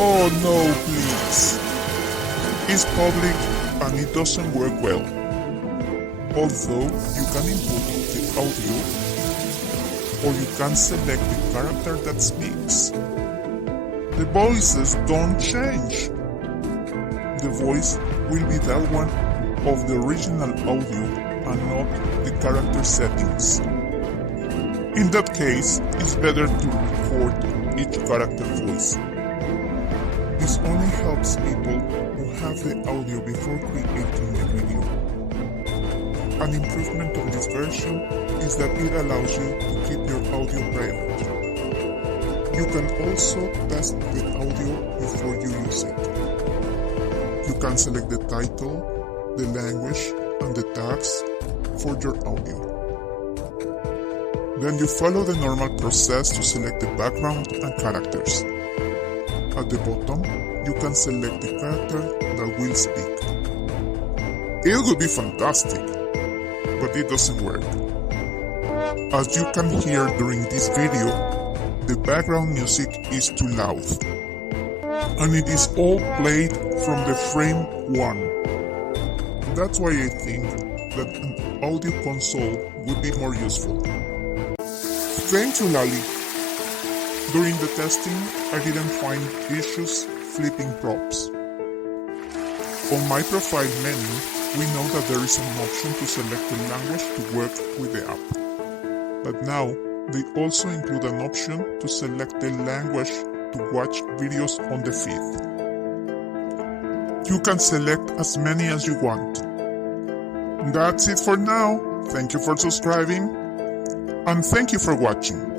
Oh no, please. It's public and it doesn't work well. Although you can input the audio or you can select the character that speaks. The voices don't change. The voice will be that one of the original audio and not the character settings. In that case, it's better to record each character voice. This only helps people who have the audio before creating the video. An improvement of this version is that it allows you to keep your audio private. You can also test the audio before you use it. You can select the title, the language, and the tags for your audio. Then you follow the normal process to select the background and characters. At the bottom, you can select the character that will speak. It would be fantastic, but it doesn't work. As you can hear during this video, the background music is too loud, and it is all played from the frame 1. That's why I think that an audio console would be more useful. Thank you, Lalli. During the testing, I didn't find issues flipping props. On my profile menu, we know that there is an option to select the language to work with the app. But now, they also include an option to select the language to watch videos on the feed. You can select as many as you want. That's it for now. Thank you for subscribing, and thank you for watching.